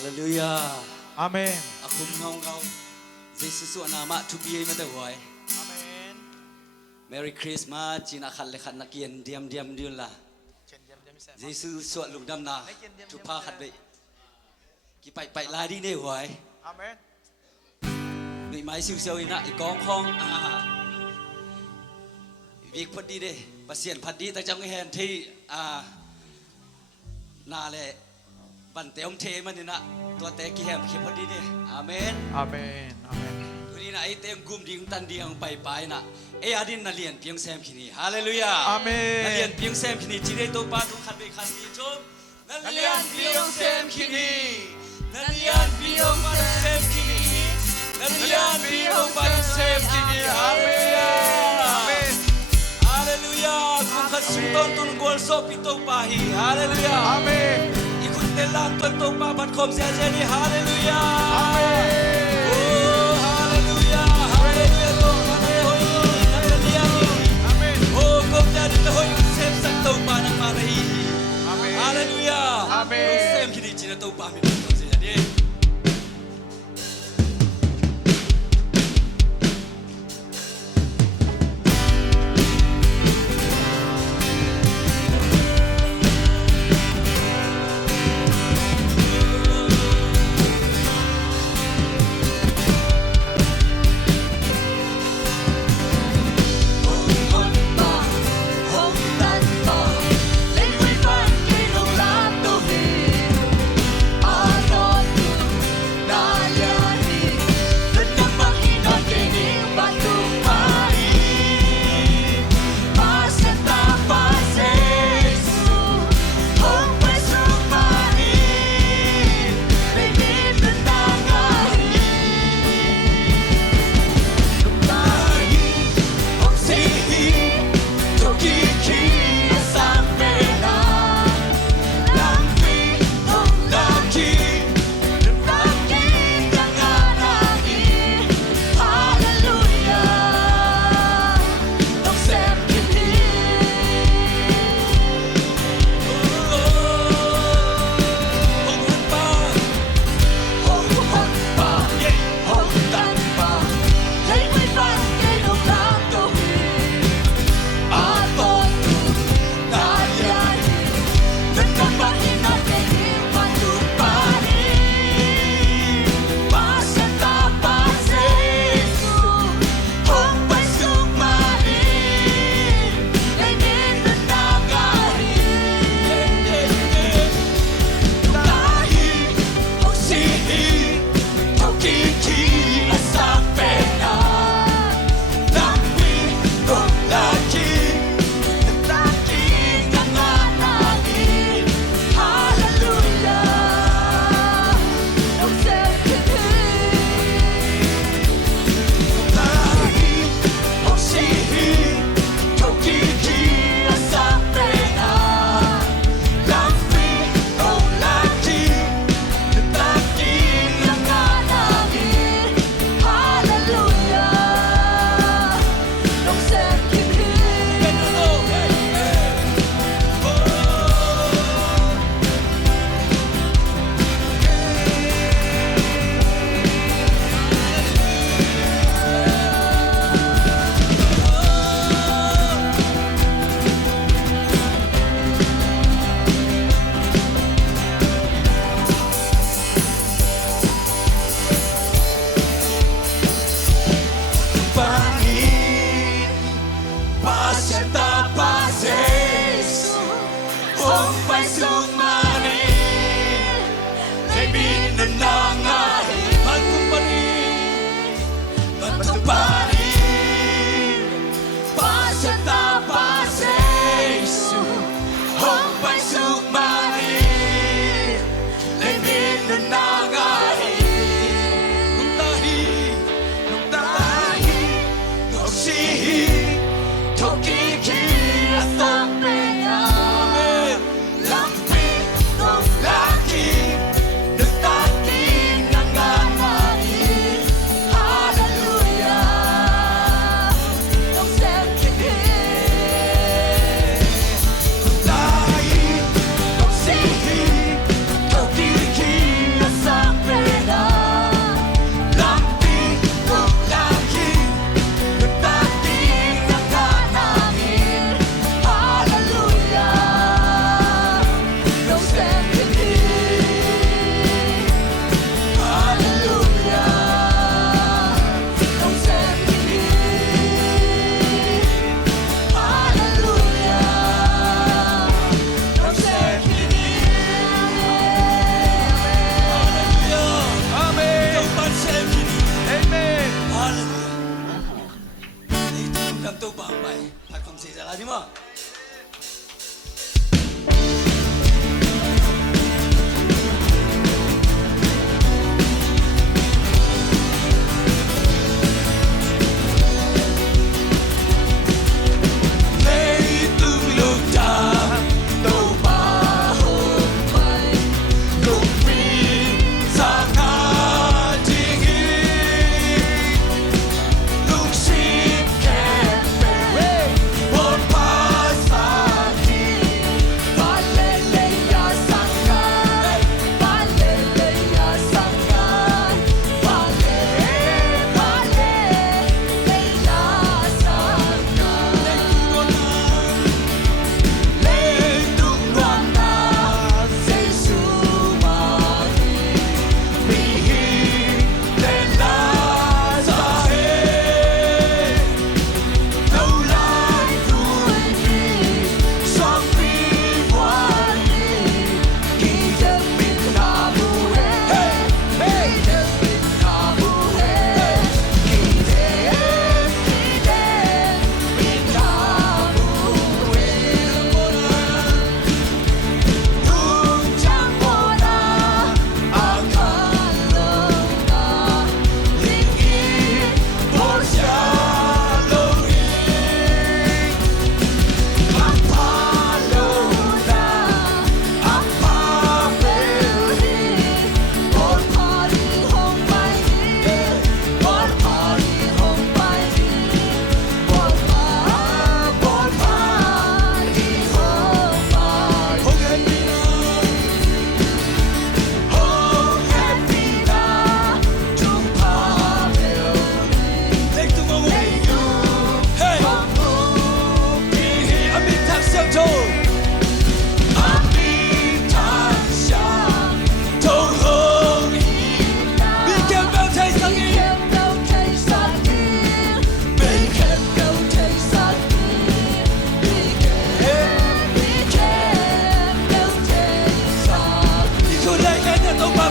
Hallelujah. Amen. Aku ngau Jesus su nama tu biai mata wai. Amen. Merry Christmas. Cina khat lekhat nak kian diam diun lah. Jesus su lung dam na. Tu pa khat be. Ki pai lai đi ne wai. Amen. Nui mai siu siu ina I kong khong. Việc phật đi đây. Pasien phật đi ta trong cái hèn thi na le. Ban te om the man ni na. Tua te ki hem ki phật đi đây. Amen. Amen. Amen. Ni na item gum ding tan diang pai na e adin na lian piang sem kini hallelujah Amen. na lian piang sem kini chire to pa tu khat be khat ni chom na lian piang sem kini na lian piang pa sem kini na lian piang pa sem kini hallelujah Amen. hallelujah kum khat sung ton tun gol so pito pa hi hallelujah Amen. ikut telang ton to pa bat khom se je ni hallelujah Amen. Hallelujah. Amen. Sem kini cina tahu pahami betul saja dia.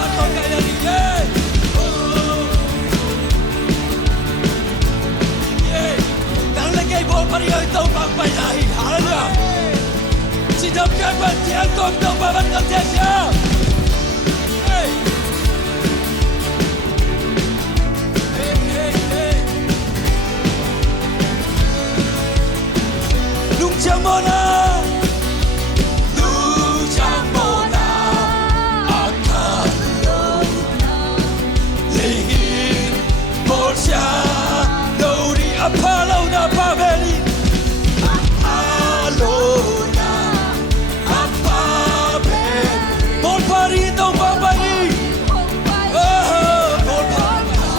bắt con cái là gì yeah. Yeah. Đang lấy cái bộ bắt đầu tàu bằng bay lại hallelujah. Chỉ đâm cái bàn tiếng con tàu bằng bắt đầu thế chưa? Hey. Hey hey hey. Lung chang mona. Apollo na paveli Apollo na apave Bon parito babani Oh bon parito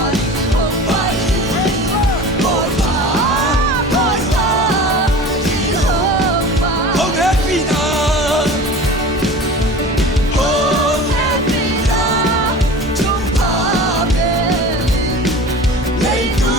babani Bon parito Oh happy na Oh happy na Chung paveli Lay tu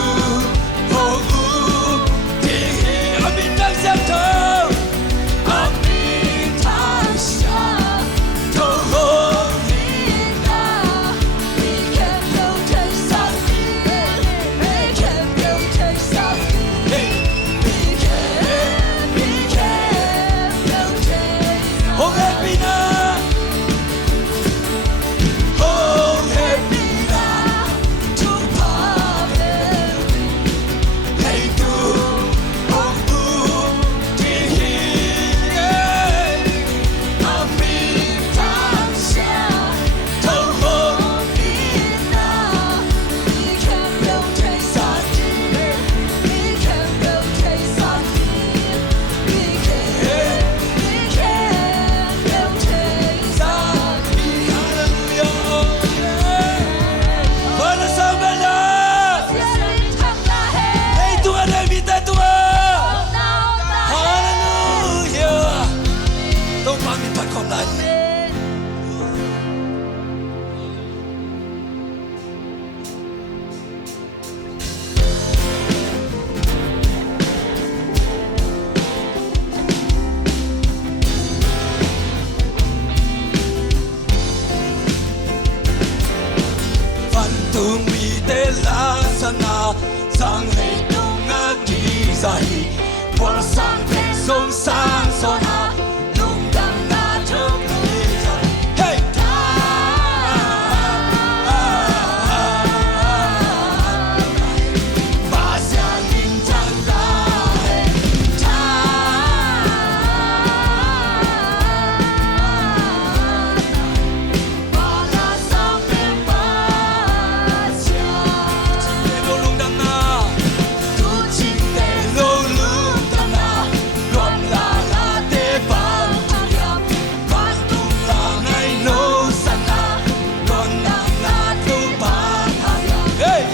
sana sang hei tunga ki sahi por sang thek song sang sona lung dam na thong ni hey ba sia nin chang da ta ba la sang pen ba sia lo lung dam na tu chi te lo lung dam na luam la la te ban tu ya ban tu la ngai no san na luam na na tu ban ha ya hey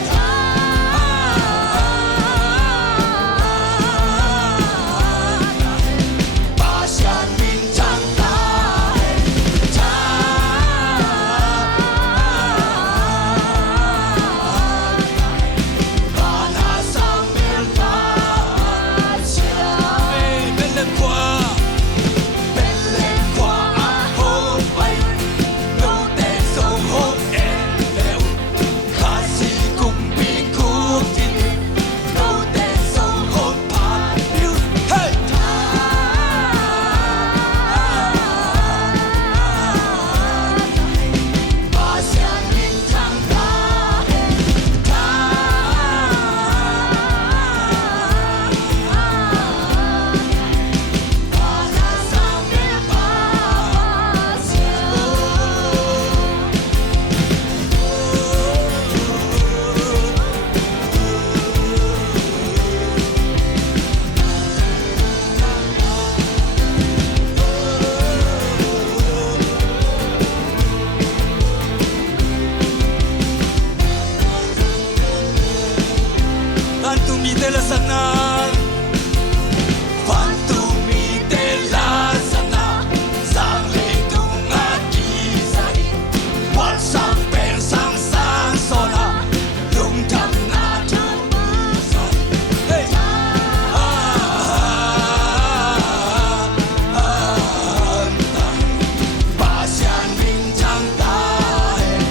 ba sia min chang da ta Bana sambil baca Belen kwa ahong bayu Lo te song hong en leo Kasi kung bikutin Lo te song hong pan liu Hey! Ba xian min thang da Bantu mi de la sana Bantu mi de la sana Sang le tung a ki sai Wal sang pen sang sang sona Lung tam na tu sai Hey Ba xian min chang dai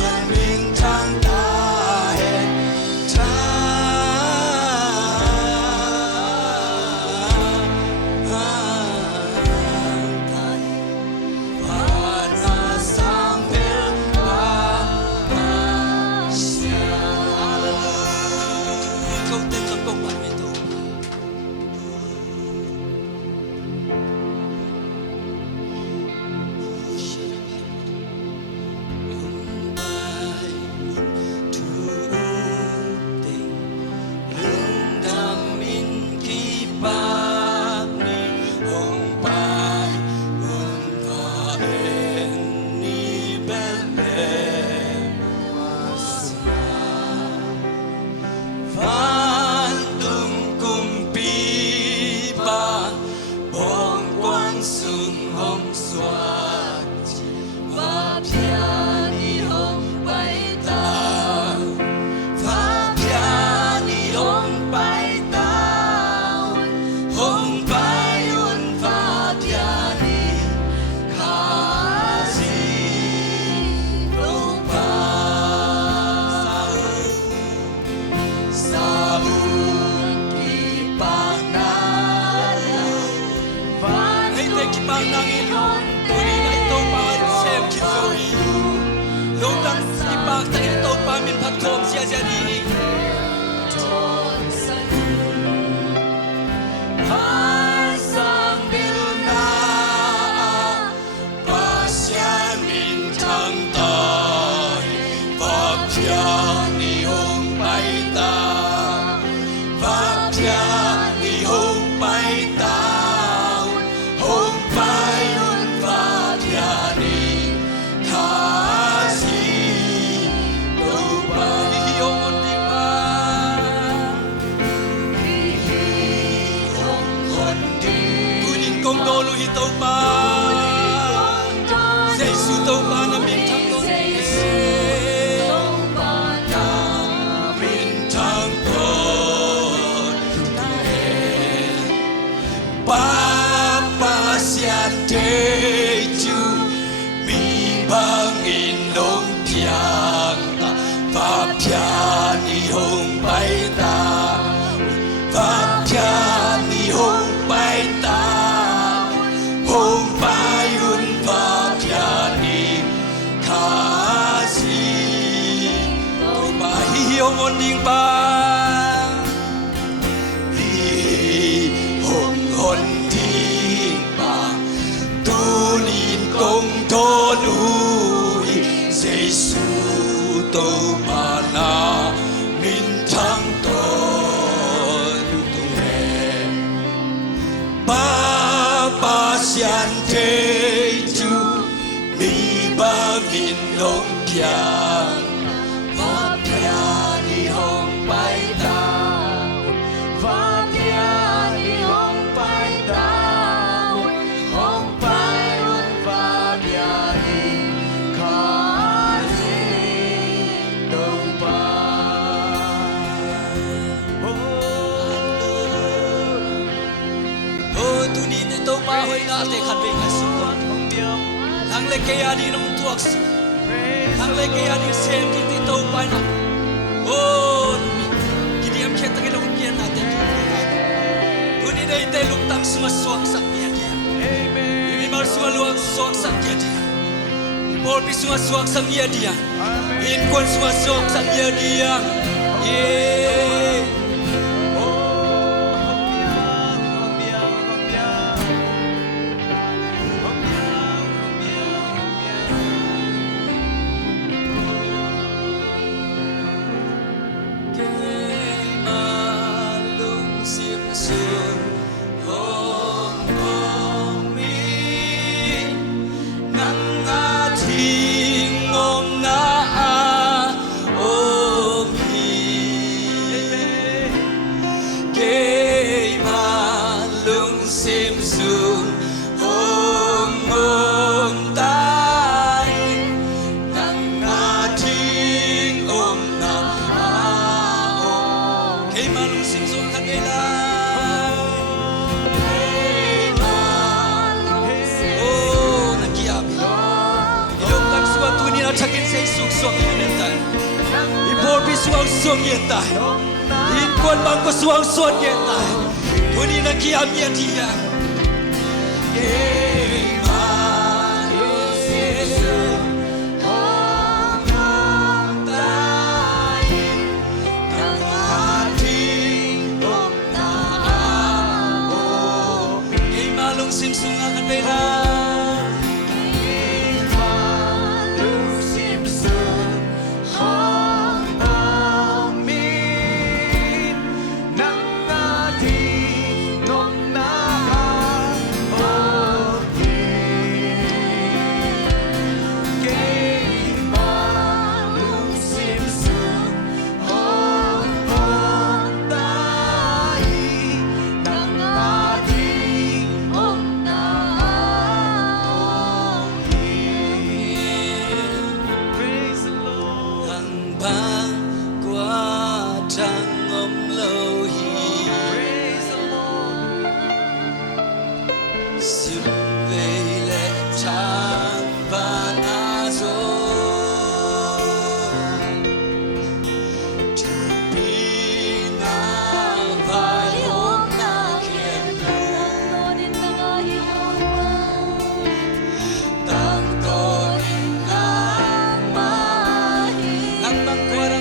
Thần minh thắng ta hết suang hiện tại i bor bi suang hiện tại in kon bang ko suang hiện tại thôi đi na kia miệt đi à sim sung akan bela Malu sim sung hong amin nang ating nung kay malu sim sung hong nang ating Praise the Lord. thằng bang qua trăng ôm lâu hi Praise the Lord. sim về lệ trăng ban a zo tu bi na vai hôm na khen tăng tôi ngang bang qua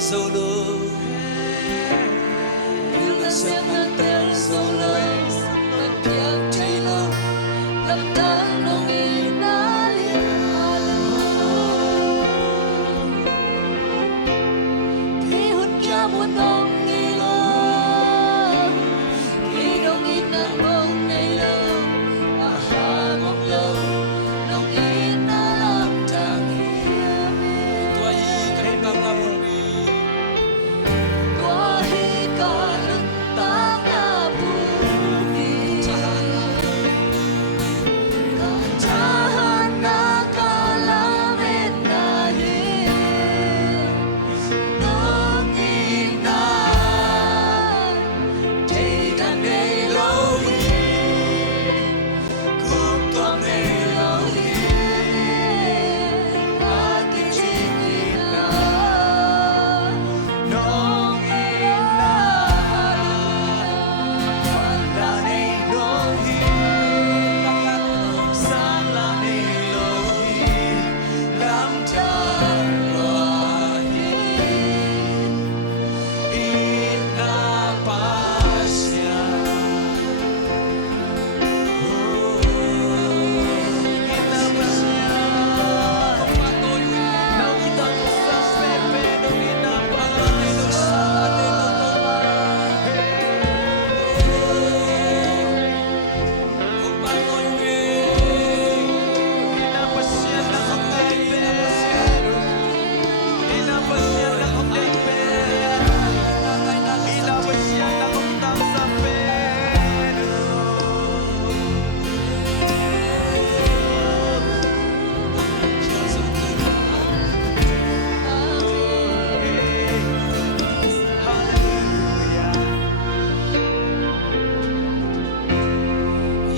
solo Yêu là xem ngàn tên solo Ngàn kiếp cháy lơ Lâm tan nông y na liên alo Khi hút kia muốn nông nghi lơ Khi nông y nang bông này lơ À hà mong lơ Nông y na làm thang hiểm tua i kanong kang namulpi Tua hi ka lưng tang na bumi Kacahan na kalamin na hi Nong inay Jaydan ngay lohi Kung tuang ngay lohi Aking singin na Nong inay Wala na'y lohi Sana na'y lohi Lam chan rohi Inapasya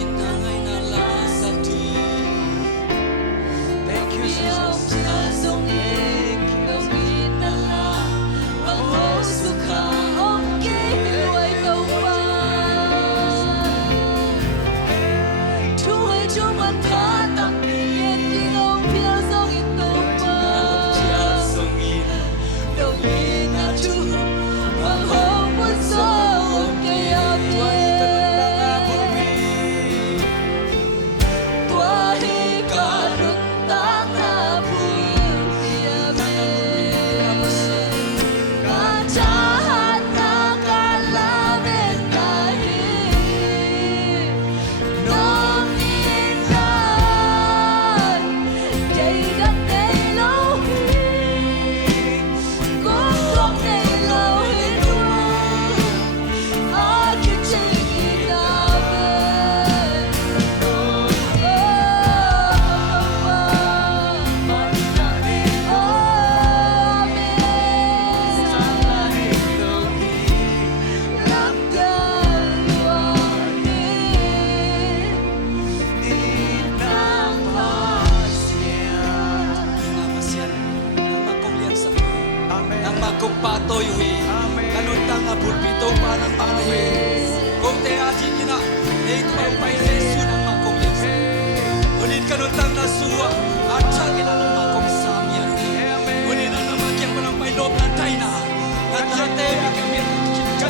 Inangay na lasati Thank you, Jesus. Kung patoy wi, kanuntang nga pulpito parang pangwi. Kung te atin yun na, ito ay pa'y leso ng makulis. Ngunit kanuntang nasuwa, at sa ginanong makumisam yan. Ngunit ang namagyang parang pa'y loob ng tayo na, natatemi kami ang kinikita.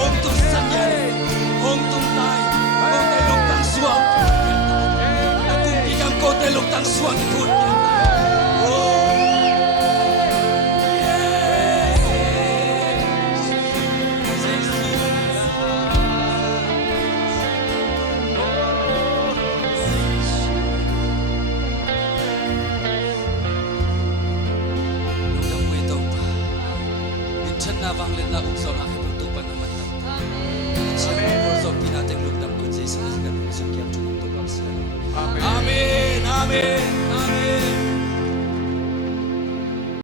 Hong tong sangyan, hong tong tayo, kung te lugtang suwang, nakumpigang ko te lugtang suwang, ikut yan tayo. Navanglit na kung saan aking pagtupan ng matang. Siya, pinatang lugdam ko, Jesus, na sikat mo sa kiyang tumutubang siya. Amen! Amen!